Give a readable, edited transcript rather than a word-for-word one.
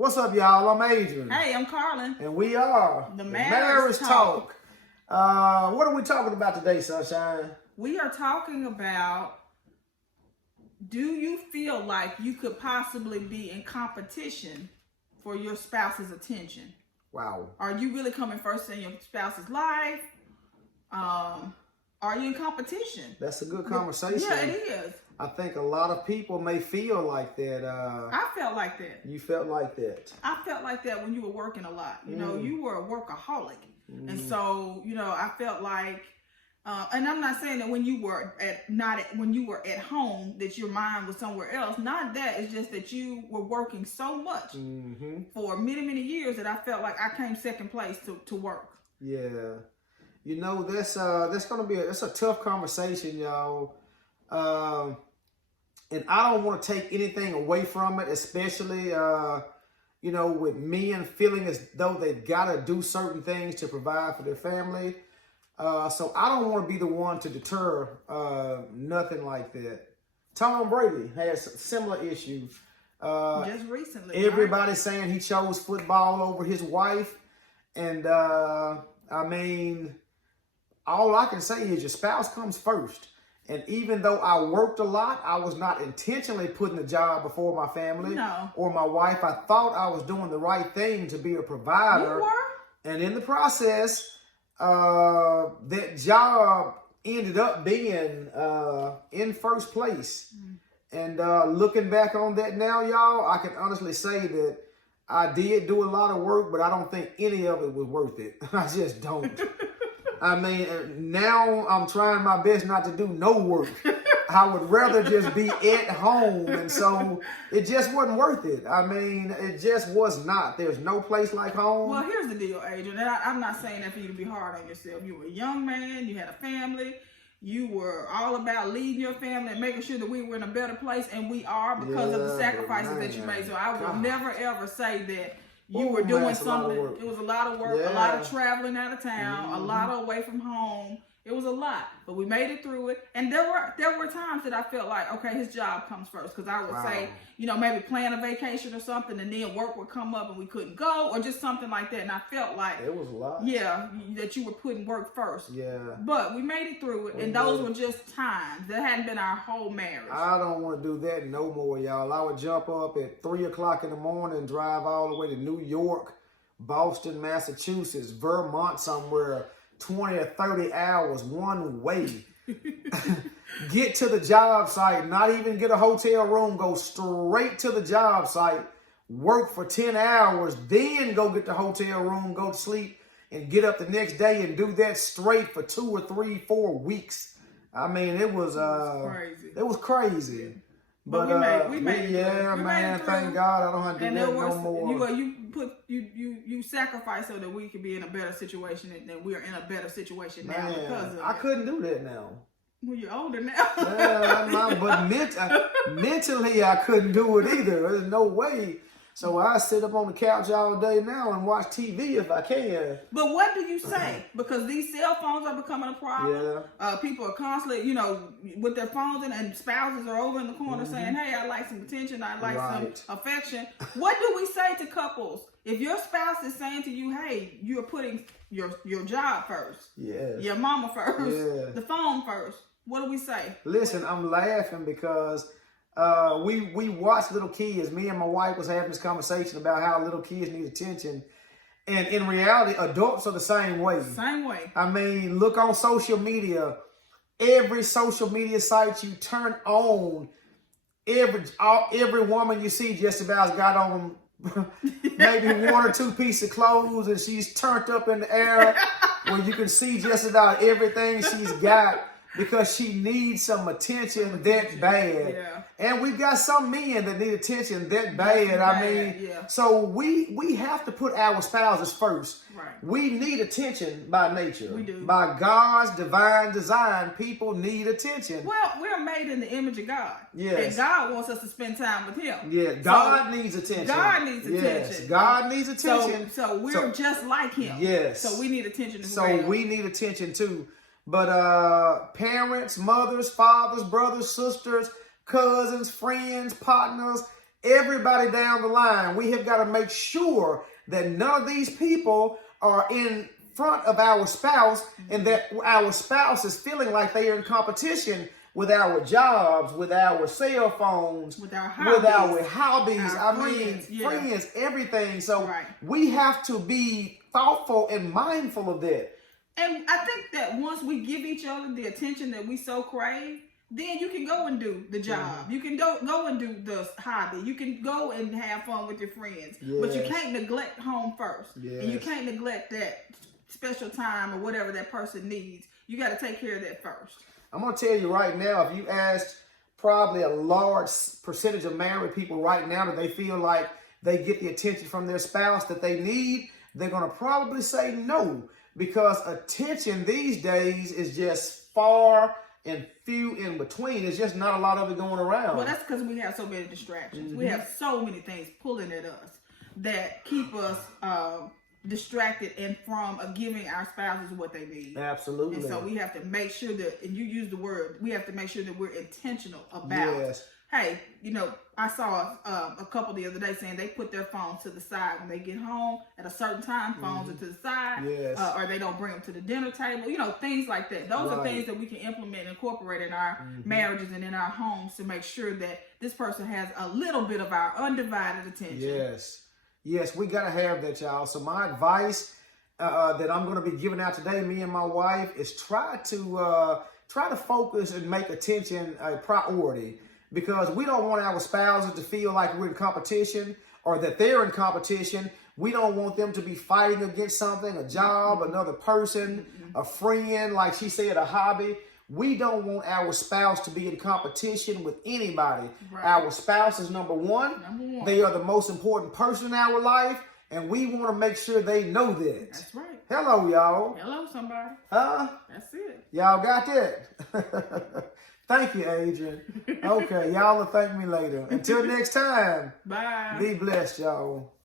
What's up, y'all? I'm Adrian. Hey, I'm Carlin. And we are The Marriage Talk. What are we talking about today, Sunshine? We are talking about, do you feel like you could possibly be in competition for your spouse's attention? Wow. Are you really coming first in your spouse's life? Are you in competition? That's a good conversation. Yeah, it is. I think a lot of people may feel like that. I felt like that. You felt like that. I felt like that when you were working a lot. You know, you were a workaholic. And so, I felt like, and I'm not saying that when you were when you were at home, that your mind was somewhere else. Not that, it's just that you were working so much for many, many years that I felt like I came second place to work. Yeah. You know, that's gonna be that's a tough conversation, y'all. And I don't want to take anything away from it, especially, with men feeling as though they've got to do certain things to provide for their family. So I don't want to be the one to deter nothing like that. Tom Brady has similar issues. Just recently. Everybody's saying he chose football over his wife. And, all I can say is your spouse comes first. And even though I worked a lot, I was not intentionally putting the job before my family or my wife. I thought I was doing the right thing to be a provider. You were? And in the process, that job ended up being in first place. And looking back on that now, y'all, I can honestly say that I did do a lot of work, but I don't think any of it was worth it. I just don't. Now I'm trying my best not to do no work. I would rather just be at home. And so it just wasn't worth it. It just was not. There's no place like home. Well, here's the deal, Adrian. And I'm not saying that for you to be hard on yourself. You were a young man. You had a family. You were all about leading your family and making sure that we were in a better place. And we are because of the sacrifices that you made. So I would never, ever say that you were doing something. It was a lot of work, a lot of traveling out of town, a lot away from home. It was a lot, but we made it through it. And there were times that I felt like, okay, his job comes first. Because I would say, maybe plan a vacation or something, and then work would come up and we couldn't go, or just something like that. And I felt like it was a lot. Yeah, that you were putting work first. Yeah. But we made it through it, and those were just times. That hadn't been our whole marriage. I don't want to do that no more, y'all. I would jump up at 3 o'clock in the morning and drive all the way to New York, Boston, Massachusetts, Vermont somewhere, 20 or 30 hours one way. Get to the job site, not even get a hotel room, go straight to the job site, work for 10 hours, then go get the hotel room, go to sleep, and get up the next day and do that straight for 2 or 3, 4 weeks. It was crazy. It was crazy. But we made it. Yeah, man. Thank God I don't have to do that no more. You sacrificed so that we could be in a better situation, and we are in a better situation now because of it. I couldn't do that now. Well, you're older now. But mentally, I couldn't do it either. There's no way. So I sit up on the couch all day now and watch TV if I can. But what do you say? Because these cell phones are becoming a problem. Yeah. People are constantly, with their phones and spouses are over in the corner saying, hey, I'd like some attention. I'd like some affection. What do we say to couples? If your spouse is saying to you, hey, you're putting your job first. Yes. Your mama first. The phone first. What do we say? Listen, I'm laughing because we watch little kids. Me and my wife was having this conversation about how little kids need attention. And in reality, adults are the same way. Same way. Look on social media. Every social media site you turn on, every woman you see just about's got on maybe 1 or 2 pieces of clothes, and she's turned up in the air where you can see just about everything she's got. Because she needs some attention that bad. Yeah. And we've got some men that need attention that bad. So we have to put our spouses first. Right. We need attention by nature. We do. By God's divine design, people need attention. Well, we're made in the image of God. Yes. And God wants us to spend time with Him. Yeah, God needs attention. God needs attention. Yes, God needs attention. So we're just like Him. Yes. So we need attention as well. well. So we need attention too. But parents, mothers, fathers, brothers, sisters, cousins, friends, partners, everybody down the line. We have got to make sure that none of these people are in front of our spouse and that our spouse is feeling like they are in competition with our jobs, with our cell phones, with our hobbies, our friends, everything. So we have to be thoughtful and mindful of that. And I think that once we give each other the attention that we so crave, then you can go and do the job. You can go and do the hobby. You can go and have fun with your friends. But you can't neglect home first. And you can't neglect that special time or whatever that person needs. You got to take care of that first. I'm going to tell you right now, if you asked probably a large percentage of married people right now that they feel like they get the attention from their spouse that they need, they're going to probably say no. Because attention these days is just far and few in between. There's just not a lot of it going around. Well, that's because we have so many distractions. We have so many things pulling at us that keep us distracted and from giving our spouses what they need. Absolutely. And so we have to make sure that, and you use the word, we have to make sure that we're intentional about, hey, you know, I saw a couple the other day saying they put their phones to the side when they get home at a certain time, phones are to the side, or they don't bring them to the dinner table, you know, things like that. Those are things that we can implement and incorporate in our marriages and in our homes to make sure that this person has a little bit of our undivided attention. Yes, we got to have that, y'all. So my advice that I'm going to be giving out today, me and my wife, is try to focus and make attention a priority, because we don't want our spouses to feel like we're in competition or that they're in competition. We don't want them to be fighting against something, a job, another person, a friend, like she said, a hobby. We don't want our spouse to be in competition with anybody. Our spouse is number one. They are the most important person in our life, and we want to make sure they know that. That's right. Hello, y'all. Hello, somebody. Huh? That's it. Y'all got that? Thank you, Adrian. Okay, y'all will thank me later. Until next time. Bye. Be blessed, y'all.